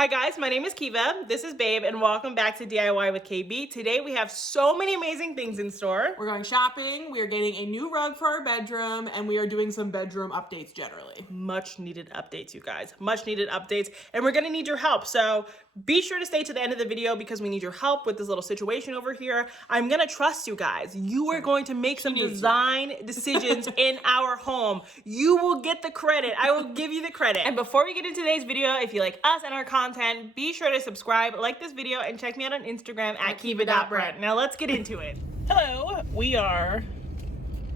Hi guys, my name is Kiva, this is Babe, and welcome back to DIY with KB. Today we have so many amazing things in store. We're going shopping, we are getting a new rug for our bedroom, and we are doing some bedroom updates generally. Much needed updates, you guys. Much needed updates, and we're gonna need your help. So be sure to stay to the end of the video because we need your help with this little situation over here. I'm gonna trust you guys. You are going to make some design decisions in our home. You will get the credit. I will give you the credit. And before we get into today's video, if you like us and our content, be sure to subscribe, like this video, and check me out on Instagram at kiva.brent. Now let's get into it. Hello, we are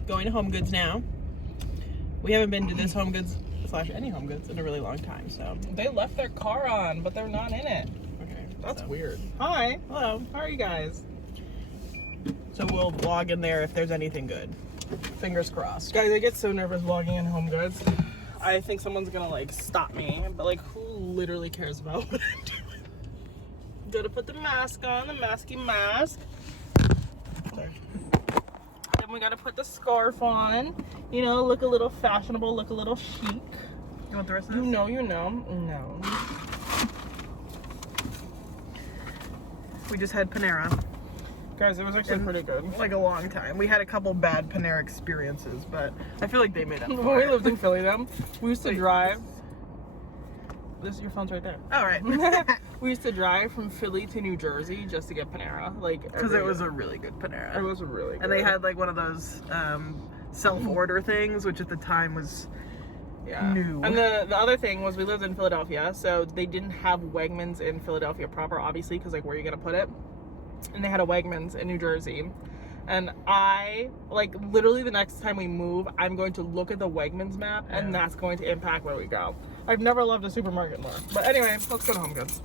going to HomeGoods now. We haven't been to this HomeGoods / any HomeGoods in a really long time, so. They left their car on, but they're not in it. Okay, That's so. weird. Hi. Hello. How are you guys? So we'll vlog in there if there's anything good. Fingers crossed. Guys, I get so nervous vlogging in HomeGoods. I think someone's gonna like stop me, but like who literally cares about what I'm doing? Gotta put the mask on, the masky mask. Sorry. Then we gotta put the scarf on. You know, look a little fashionable, look a little chic. You want the rest of You this? know, no. We just had Panera. Guys, it was actually pretty good. Like a long time. We had a couple bad Panera experiences, but I feel like they made up When for we it. lived in Philly, we used to Wait. drive. Your phone's right there. All right. We used to drive from Philly to New Jersey just to get Panera, like Because it was a really good Panera. It was really good. And they had like one of those self-order things, which at the time was new. And the other thing was we lived in Philadelphia, so they didn't have Wegmans in Philadelphia proper, obviously, because like where are you gonna put it? And they had a Wegmans in New Jersey. And I, like, literally the next time we move, I'm going to look at the Wegmans map, and that's going to impact where we go. I've never loved a supermarket more. But anyway, let's go to HomeGoods.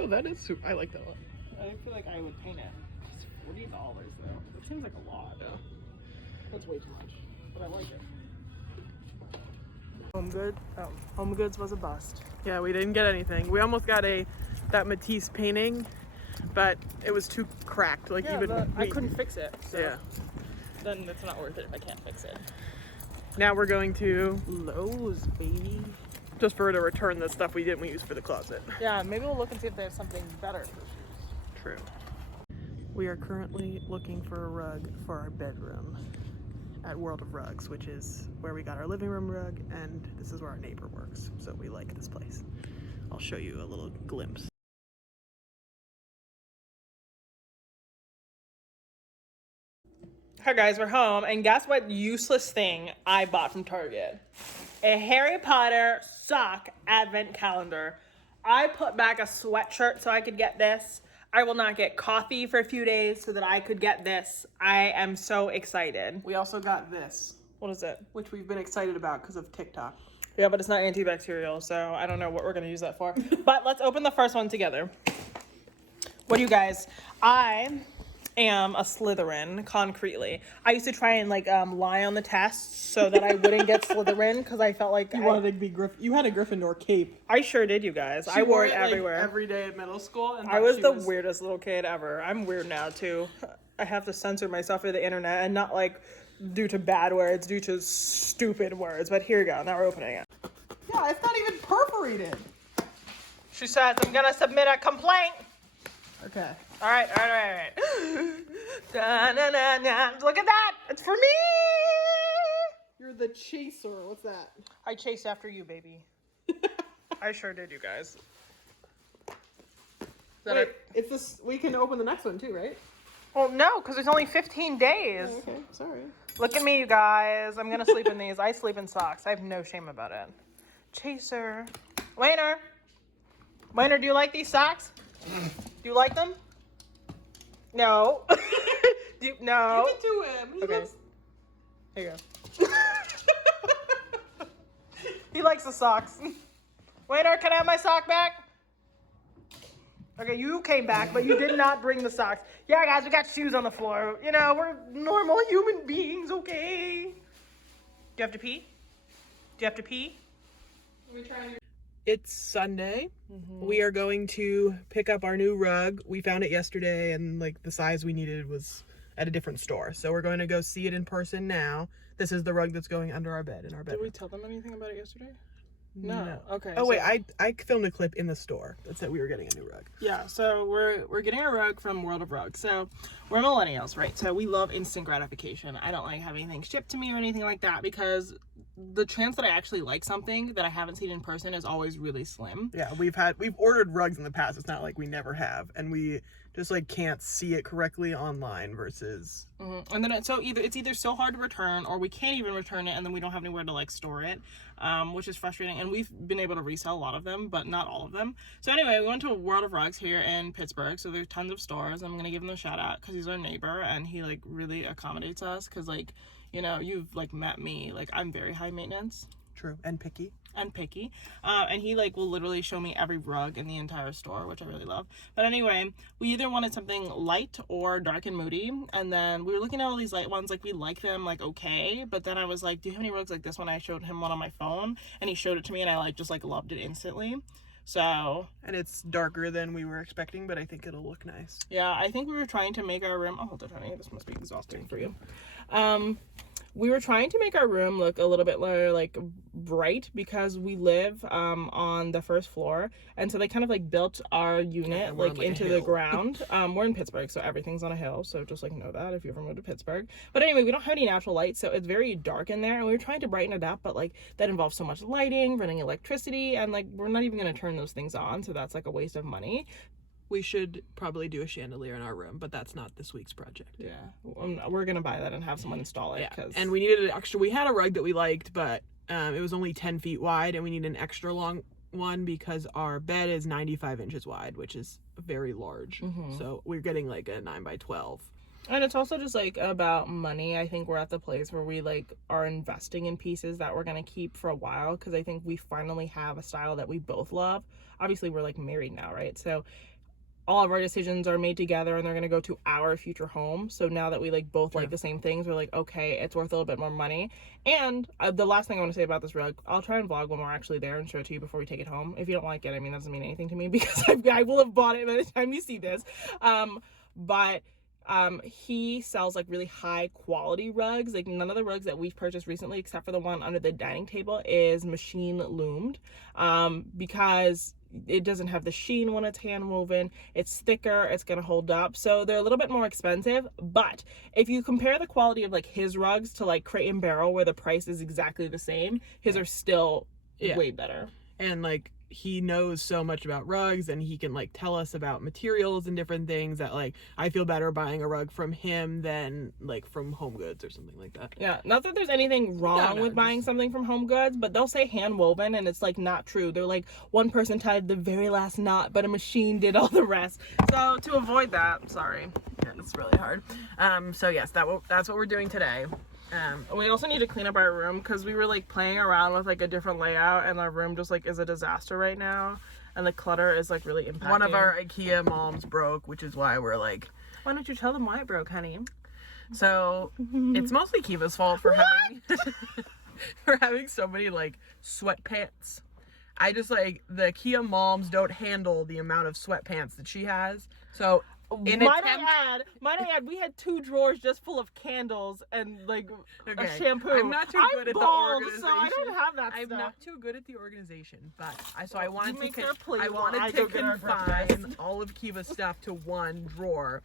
Oh, that is super. I like that one. I feel like I would paint it. It's $40 though. It seems like a lot. Yeah. That's way too much, but I like it. HomeGoods was a bust. Yeah, we didn't get anything. We almost got that Matisse painting, but it was too cracked. Like I couldn't fix it. So Yeah. Then it's not worth it if I can't fix it. Now we're going to Lowe's, baby. just for her to return the stuff we didn't use for the closet. Yeah, maybe we'll look and see if they have something better for shoes. True. We are currently looking for a rug for our bedroom at World of Rugs, which is where we got our living room rug, and this is where our neighbor works, so we like this place. I'll show you a little glimpse. Hi guys, we're home, and guess what useless thing I bought from Target? A Harry Potter sock advent calendar. I put back a sweatshirt so I could get this. I will not get coffee for a few days so that I could get this. I am so excited. We also got this, What is it? which we've been excited about because of TikTok. Yeah, but it's not antibacterial, so I don't know what we're gonna use that for. But let's open the first one together. What do you guys? I am a Slytherin, concretely. I used to try and like lie on the test so that I wouldn't get Slytherin because I felt like You wanted to be You had a Gryffindor cape. I sure did, you guys. I wore it everywhere. Like, every day at middle school. And I was the weirdest little kid ever. I'm weird now too. I have to censor myself for the internet, and not like due to bad words, due to stupid words. But here you go. Now we're opening it. Yeah, it's not even perforated. She says, I'm gonna submit a complaint. Okay. All right. Da, na, na, na. Look at that. It's for me. You're the chaser. What's that? I chased after you, baby. I sure did, you guys. Wait, it's this. We can open the next one too, right? Well, no, because it's only 15 days. Oh, okay, sorry. Look at me, you guys. I'm gonna sleep in these. I sleep in socks. I have no shame about it. Chaser. Wayner, do you like these socks? Do you like them? No. No. Give it to him. He Okay. looks... Here you go. He likes the socks. Wayner, can I have my sock back? Okay, you came back, but you did not bring the socks. Yeah, guys, we got shoes on the floor. You know, we're normal human beings, okay? Do you have to pee? Do you have to pee? Are we trying? It's Sunday. We are going to pick up our new rug. We found it yesterday, and like the size we needed was at a different store. So we're going to go see it in person now. This is the rug that's going under our bed in our bedroom. Did we tell them anything about it yesterday? No. Okay. Oh, wait, I filmed a clip in the store that said we were getting a new rug. Yeah, so we're getting a rug from World of Rugs. So we're millennials, right? So we love instant gratification. I don't like having things shipped to me or anything like that because the chance that I actually like something that I haven't seen in person is always really slim. Yeah, we've ordered rugs in the past. It's not like we never have, and we just like can't see it correctly online versus. And then it's either so hard to return, or we can't even return it, and then we don't have anywhere to like store it, which is frustrating. And we've been able to resell a lot of them, but not all of them. So anyway, we went to World of Rugs here in Pittsburgh. So there's tons of stores. I'm gonna give him a shout out because he's our neighbor and he like really accommodates us. Because like, you know, you've like met me. Like I'm very high maintenance. True. And picky. And he like will literally show me every rug in the entire store, which I really love. But anyway, we either wanted something light or dark and moody, and then we were looking at all these light ones. Like we like them, like okay, but then I was like, do you have any rugs like this one? I showed him one on my phone and he showed it to me, and I like just like loved it instantly. So, and it's darker than we were expecting, but I think it'll look nice. Yeah, I think we were trying to make our room, oh hold on honey, this must be exhausting for you. We were trying to make our room look a little bit more like bright because we live on the first floor, and so they kind of like built our unit like into the ground. We're in Pittsburgh, so everything's on a hill, so just like know that if you ever moved to Pittsburgh. But anyway, we don't have any natural light, so it's very dark in there, and we were trying to brighten it up, but like that involves so much lighting, running electricity, and like we're not even going to turn those things on, so that's like a waste of money. We should probably do a chandelier in our room, but that's not this week's project. Yeah, we're gonna buy that and have someone install it. Yeah, and we needed an extra. We had a rug that we liked, but it was only 10 feet wide, and we need an extra long one because our bed is 95 inches wide, which is very large. So we're getting like a 9x12. And it's also just like about money. I think we're at the place where we like are investing in pieces that we're gonna keep for a while, because I think we finally have a style that we both love. Obviously, we're like married now, right? So all of our decisions are made together, and they're going to go to our future home. So now that we like both like the same things, we're like, okay, it's worth a little bit more money. And the last thing I want to say about this rug, I'll try and vlog when we're actually there and show it to you before we take it home. If you don't like it, I mean, that doesn't mean anything to me because I will have bought it by the time you see this. But he sells like really high quality rugs. Like none of the rugs that we've purchased recently, except for the one under the dining table, is machine loomed, because it doesn't have the sheen when it's hand woven. It's thicker, it's gonna hold up, so they're a little bit more expensive. But if you compare the quality of like his rugs to like Crate and Barrel, where the price is exactly the same, his are still way better. And like he knows so much about rugs, and he can like tell us about materials and different things that like I feel better buying a rug from him than like from HomeGoods or something like that. Yeah, not that there's anything wrong with buying something from HomeGoods, but they'll say hand woven and it's like not true. They're like one person tied the very last knot, but a machine did all the rest. So to avoid that, sorry, it's really hard. So yes, that's what we're doing today. We also need to clean up our room because we were like playing around with like a different layout, and our room just like is a disaster right now, and the clutter is like really impacting. One of our IKEA moms broke, which is why we're like Why don't you tell them why it broke, honey? So it's mostly Kiva's fault for having for having so many like sweatpants. I just like the Kia moms don't handle the amount of sweatpants that she has. So might I add, we had 2 drawers just full of candles and like a shampoo. I'm not too good at the organization. So I don't have that I'm stuff. not too good at the organization, but I wanted to confine all of Kiva's stuff to one drawer,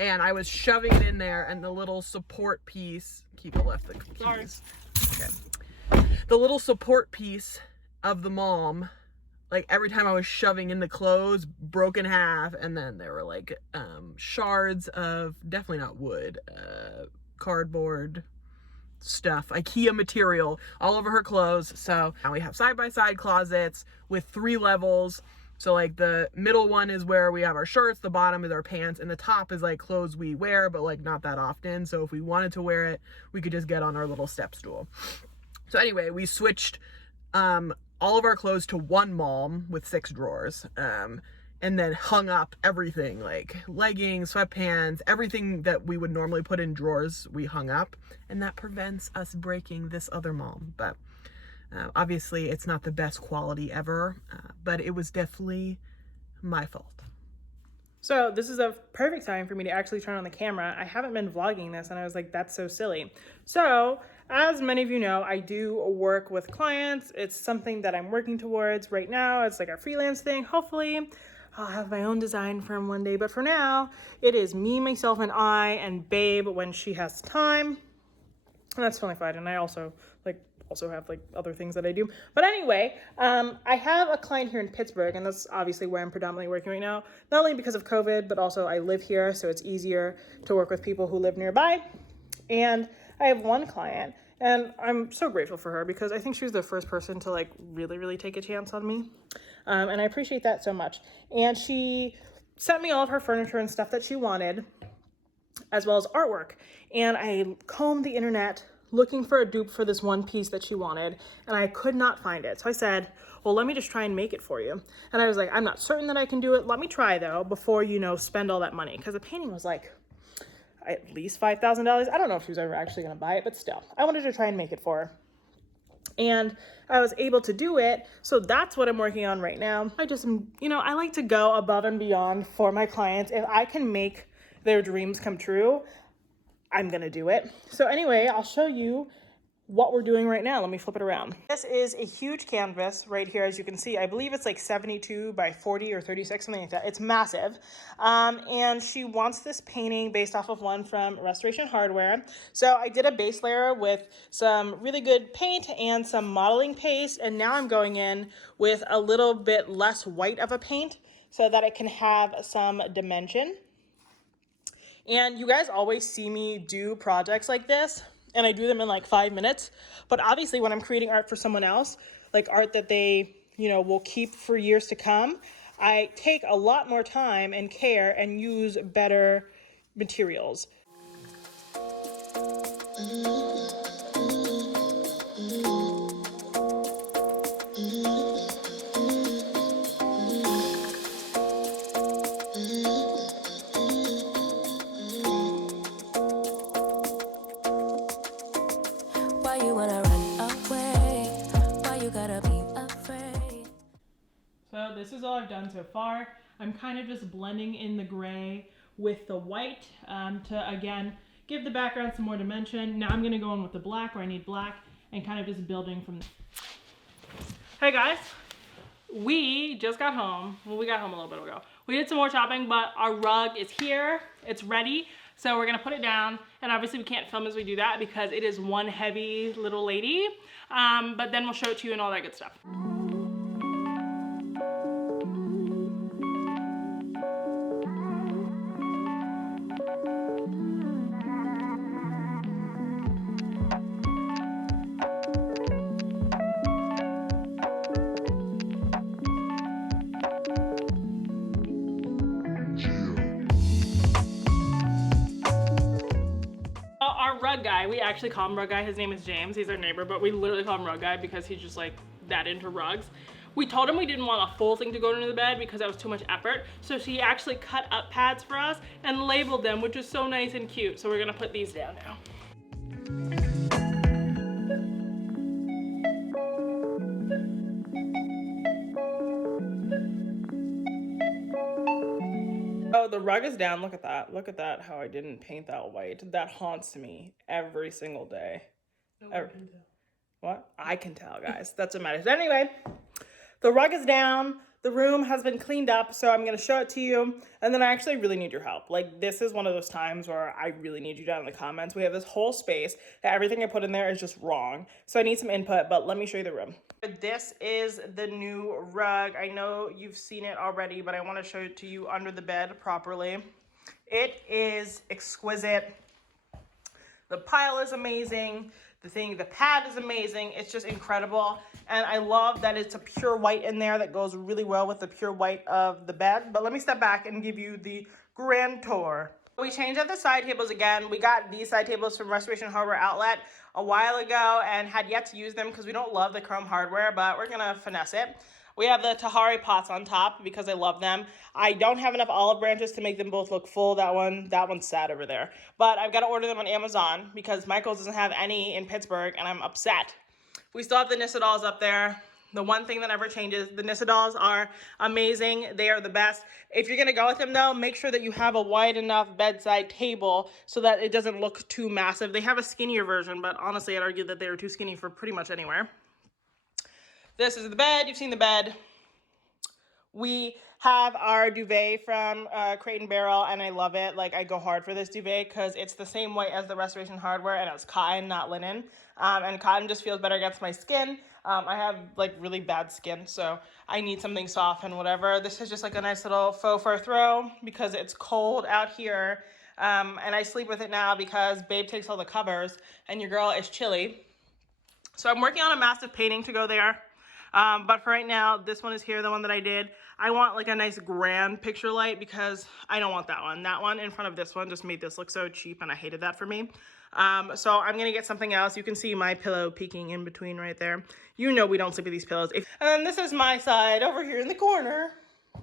and I was shoving it in there, and the little support piece. Kiva left the keys. Okay. The little support piece of the mom, like every time I was shoving in the clothes, broke in half, and then there were like shards of, definitely not wood, cardboard stuff, IKEA material all over her clothes. So now we have side-by-side closets with 3 levels. So like the middle one is where we have our shirts, the bottom is our pants, and the top is like clothes we wear, but like not that often. So if we wanted to wear it, we could just get on our little step stool. So anyway, we switched all of our clothes to one mom with 6 drawers, and then hung up everything like leggings, sweatpants, everything that we would normally put in drawers, we hung up, and that prevents us breaking this other mom. But obviously it's not the best quality ever, but it was definitely my fault. So this is a perfect time for me to actually turn on the camera. I haven't been vlogging this, and I was like, that's so silly. So as many of you know, I do work with clients. It's something that I'm working towards right now. It's like a freelance thing. Hopefully I'll have my own design firm one day, but for now it is me, myself, and I, and Babe when she has time, and that's totally fine. And I also have like other things that I do. But anyway, I have a client here in Pittsburgh, and that's obviously where I'm predominantly working right now, not only because of COVID, but also I live here, so it's easier to work with people who live nearby. And I have one client, and I'm so grateful for her because I think she was the first person to like really take a chance on me. And I appreciate that so much. And she sent me all of her furniture and stuff that she wanted, as well as artwork. And I combed the internet looking for a dupe for this one piece that she wanted, and I could not find it. So I said, well, let me just try and make it for you. And I was like, I'm not certain that I can do it. Let me try though, before, you know, spend all that money. Because the painting was like at least $5,000. I don't know if she was ever actually gonna buy it, but still, I wanted to try and make it for her. And I was able to do it. So that's what I'm working on right now. I just, you know, I like to go above and beyond for my clients. If I can make their dreams come true, I'm gonna do it. So anyway, I'll show you what we're doing right now. Let me flip it around. This is a huge canvas right here, as you can see. I believe it's like 72 by 40 or 36, something like that. It's massive. And she wants this painting based off of one from Restoration Hardware. So I did a base layer with some really good paint and some modeling paste, and now I'm going in with a little bit less white of a paint so that it can have some dimension. And you guys always see me do projects like this, and I do them in like 5 minutes. But obviously when I'm creating art for someone else, like art that they, you know, will keep for years to come, I take a lot more time and care and use better materials. So this is all I've done so far. I'm kind of just blending in the gray with the white to, again, give the background some more dimension. Now I'm gonna go in with the black where I need black and kind of just building from there. Hey guys, we just got home. Well, we got home a little bit ago. We did some more shopping, but our rug is here. It's ready. So we're gonna put it down, and obviously we can't film as we do that because it is one heavy little lady, but then we'll show it to you and all that good stuff. Our rug guy, we actually call him rug guy. His name is James. He's our neighbor, but we literally call him rug guy because he's just like that into rugs. We told him we didn't want a full thing to go under the bed because that was too much effort. So she actually cut up pads for us and labeled them, which is so nice and cute. So we're gonna put these down now. Oh, the rug is down. Look at that. Look at that, how I didn't paint that white. That haunts me every single day. No one can tell. What? I can tell, guys. That's what matters. Anyway, the rug is down. The room has been cleaned up, so I'm going to show it to you. And then I actually really need your help. Like, this is one of those times where I really need you down in the comments. We have this whole space that everything I put in there is just wrong. So I need some input, but let me show you the room. This is the new rug. I know you've seen it already, but I want to show it to you under the bed properly. It is exquisite. The pile is amazing. The pad is amazing. It's just incredible. And I love that it's a pure white in there that goes really well with the pure white of the bed. But let me step back and give you the grand tour. We changed out the side tables again. We got these side tables from Restoration Hardware Outlet a while ago and had yet to use them because we don't love the chrome hardware, but we're gonna finesse it. We have the Tahari pots on top because I love them. I don't have enough olive branches to make them both look full. That one's sad over there. But I've got to order them on Amazon because Michael's doesn't have any in Pittsburgh and I'm upset. We still have the Nissadolls up there. The one thing that never changes, the Nissadolls are amazing. They are the best. If you're gonna go with them though, make sure that you have a wide enough bedside table so that it doesn't look too massive. They have a skinnier version, but honestly, I'd argue that they were too skinny for pretty much anywhere. This is the bed. You've seen the bed. We have our duvet from Crate & Barrel, and I love it. Like, I go hard for this duvet because it's the same white as the Restoration Hardware, and it's cotton, not linen. And cotton just feels better against my skin. I have, like, really bad skin, so I need something soft and whatever. This is just, like, a nice little faux fur throw because it's cold out here. And I sleep with it now because Babe takes all the covers, and your girl is chilly. So I'm working on a massive painting to go there. But for right now, this one is here, the one that I did. I want like a nice grand picture light because I don't want that one. That one in front of this one just made this look so cheap and I hated that for me. So I'm gonna get something else. You can see my pillow peeking in between right there. You know we don't sleep with these pillows. And then this is my side over here in the corner.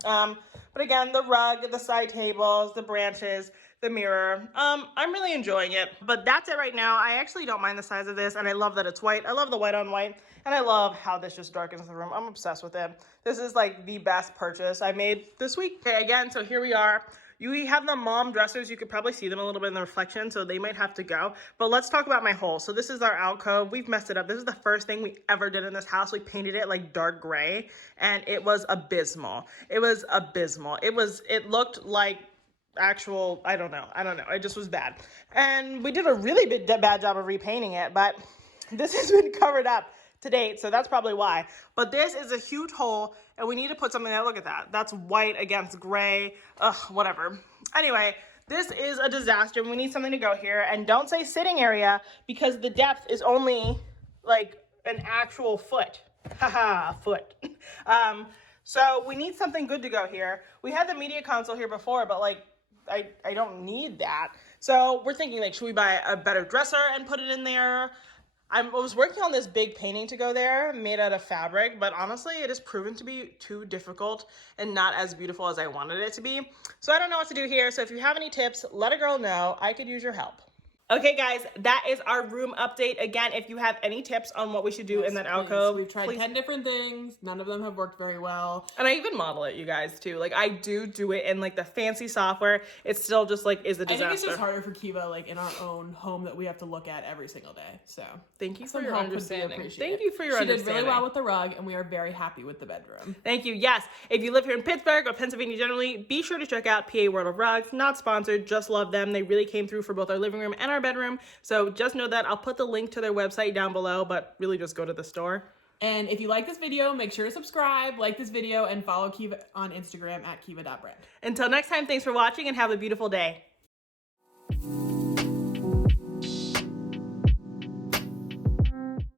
But again, the rug, the side tables, the branches, the mirror. I'm really enjoying it. But that's it right now. I actually don't mind the size of this and I love that it's white. I love the white on white. And I love how this just darkens the room. I'm obsessed with it. This is like the best purchase I made this week. Okay, again, so here we are. You have the mom dressers. You could probably see them a little bit in the reflection, so they might have to go. But let's talk about my hole. So this is our alcove. We've messed it up. This is the first thing we ever did in this house. We painted it like dark gray, and it was abysmal. It was abysmal. It looked like actual, I don't know. It just was bad. And we did a really bad job of repainting it, but this has been covered up to date, so that's probably why. But this is a huge hole, and we need to put something there. Look at that. That's white against gray. Ugh, whatever. Anyway, this is a disaster. We need something to go here. And don't say sitting area because the depth is only like an actual foot. Haha, foot. So we need something good to go here. We had the media console here before, but like I don't need that. So we're thinking like, should we buy a better dresser and put it in there? I was working on this big painting to go there made out of fabric, but honestly, it has proven to be too difficult and not as beautiful as I wanted it to be. So I don't know what to do here. So if you have any tips, let a girl know. I could use your help. Okay, guys, that is our room update. Again, if you have any tips on what we should do in that alcove, we've tried 10 different things. None of them have worked very well. And I even model it, you guys, too. Like, I do it in, like, the fancy software. It's still just, like, is a disaster. I think it's just harder for Kiva, like, in our own home that we have to look at every single day. So, thank you for your understanding. Thank you for your understanding. She did really well with the rug, and we are very happy with the bedroom. Thank you. Yes, if you live here in Pittsburgh or Pennsylvania generally, be sure to check out PA World of Rugs. Not sponsored, just love them. They really came through for both our living room and our bedroom. So just know that I'll put the link to their website down below, but really just go to the store. And if you like this video, make sure to subscribe, like this video, and follow Kiva on Instagram at kiva.brand. Until next time, thanks for watching and have a beautiful day.